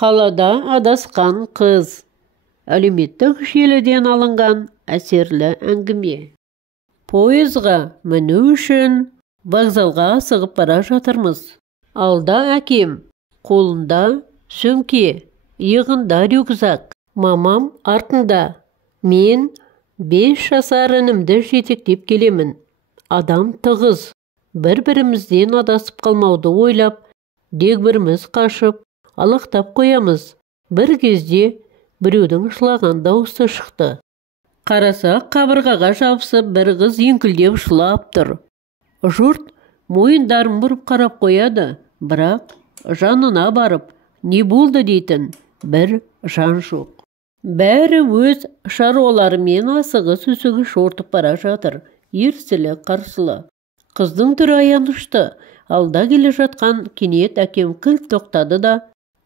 Қалада адасқан қыз. Әлеуметтік желіден алынған әсерлі әңгіме. Пойызға міну үшін вокзалға асығып бара жатырмыз. Алда әкем, қолында сөмке, иығында рюкзак. Мамам артында. Мен 5 жасар інімді жетектеп келемін. Адам тығыз. Бір-бірімізден адасып қалмауды ойлап, дегбіріміз қашып, алақтап қоямыз. Бір кезде біреудің жылаған дауысы шықты. Қарасақ, қабырғаға жабысып, бір қыз еңкілдеп жылап тұр. Жұрт мойындарын бұрып қарап қояды, бірақ жанына барып, не болды дейтін бір жан жоқ. Бәрі өз шаруаларымен асығыс-үсігіс шортып бара жатыр, ерсілі-қарсылы. Қыздың түрі аянышты. Алда келе жатқан кенет әкем кілт тоқтады да,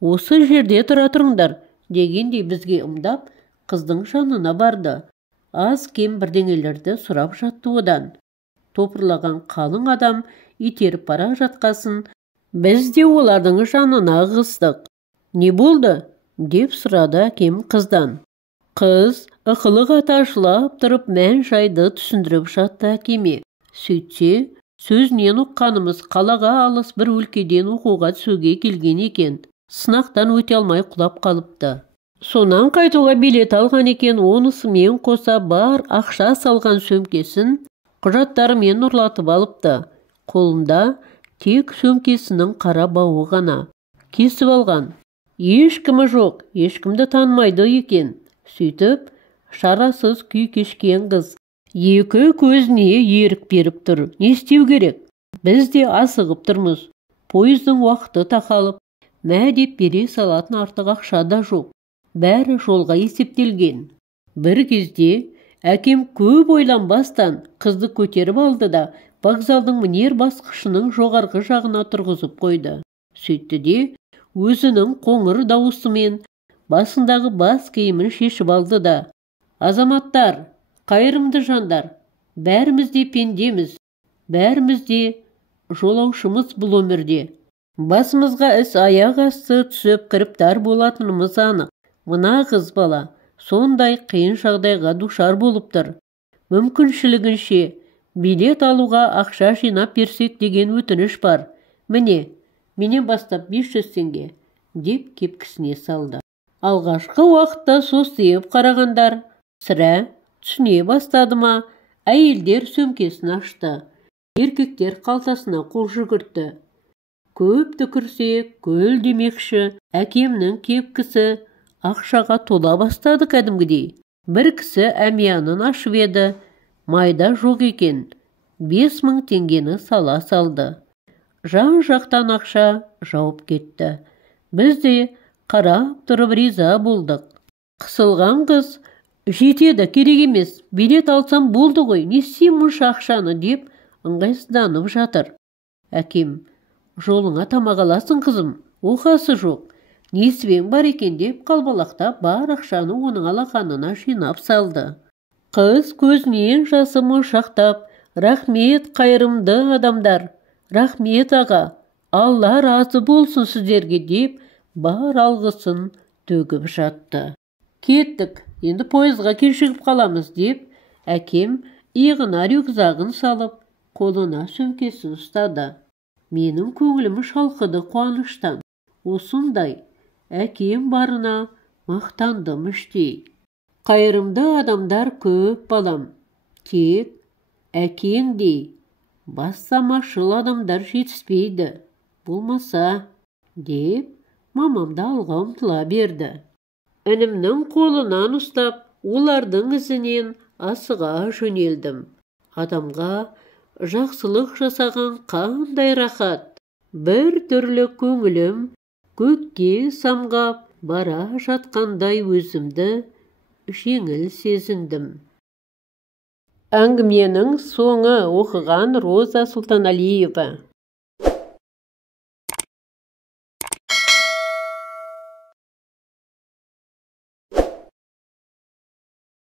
осы жерде тұра тұрыңдар дегендей бізге ымдап, қыздың жанына барды. Аз кем бірдеңелерді сұрап жатты одан. Топырлаған қалың адам итеріп бара жатқасын, біз де олардың жанына ығыстық. Не болды? Деп сұрады әкем қыздан. Қыз ықылық ата жылап тұрып мән-жайды түсіндіріп жатты әкеме. Сөйтсе, сөзінен ұққанымыз қалаға алыс бір өлкеден оқуға түсуге келген екен. Сынақтан өте алмай құлап қалыпты. Сонан қайтуға билет алған екен, онысымен қоса бар ақша салған сөмкесін құжаттарымен ұрлатып алыпты. Қолында тек сөмкесінің қара бауы ғана. Кесіп алған. Ешкімі жоқ, ешкімді танымайды екен. Сөйтіп, шарасыз күй кешкен қыз. Екі көзіне ерік беріп тұр. Не істеу керек? Біз де асығып тұрмыз. Пойыздың уақыты тақалып, мә деп бере салатын артық ақша да жоқ. Бәрі жолға есептелген. Бір кезде әкем көп ойланбастан қызды көтеріп алды да, вокзалдың мінер басқышының жоғарғы жағына тұрғызып қойды. Сөйтті де, өзінің қоңыр дауысымен басындағы бас киімін шешіп алды да: азаматтар, қайырымды жандар, бәріміз де пендеміз, бәріміз де жолаушымыз бұл өмірде. Басымызға іс аяқ асты түсіп кіріптар болатынымыз анық. Мына қыз бала сондай қиын жағдайға душар болып тұр. Мүмкіншілігінше билет алуға ақша жинап берсек деген өтініш бар. Міне, менен бастап 500 теңге деп кепкісіне салды. Алғашқы уақытта состиып қарағандар сірә түсіне бастады ма, әйелдер сөмкесін ашты. Еркектер қалтасына қол жүгіртті. Көп түкірсе, көл демекші, әкемнің кепкісі ақшаға тола бастады кәдімгідей. Бір кісі әмиянын ашып еді, майда жоқ екен. 5000 теңгені сала салды. Жан-жақтан ақша жауып кетті. Біз де қарап тұрып риза болдық. Қысылған қыз: жетеді, керек емес, билет алсам болды ғой, не істеймін мұнша ақшаны деп ыңғайсызданып жатыр. Әкем: жолыңа тамақ аласың қызым, оқасы жоқ, несібең бар екен деп қалбалақтап бар ақшаны оның алақанына жинап салды. Қыз көзінен жасы моншақтап: рахмет қайырымды адамдар, рахмет аға, Алла разы болсын сіздерге деп бар алғысын төгіп жатты. Кеттік, енді пойызға кешігіп қаламыз деп әкем иығына рюкзагын салып, қолына сөмкесін ұстады. Менің көңілім шалқыды қуаныштан. Осындай әкем барына мақтандым іштей. Қайырымды адамдар көп балам, тек әкеңдей бастамашыл адамдар жетіспейді. Болмаса, деп мамамды алға ұмтыла берді. Інімнің қолынан ұстап, олардың ізінен асыға жөнелдім. Адамға жақсылық жасаған қандай рахат. Бір түрлі көңілім көкке самғап бара жатқандай өзімді жеңіл сезіндім. Әңгіменің соңы. Оқыған Роза Сұлтаналиева.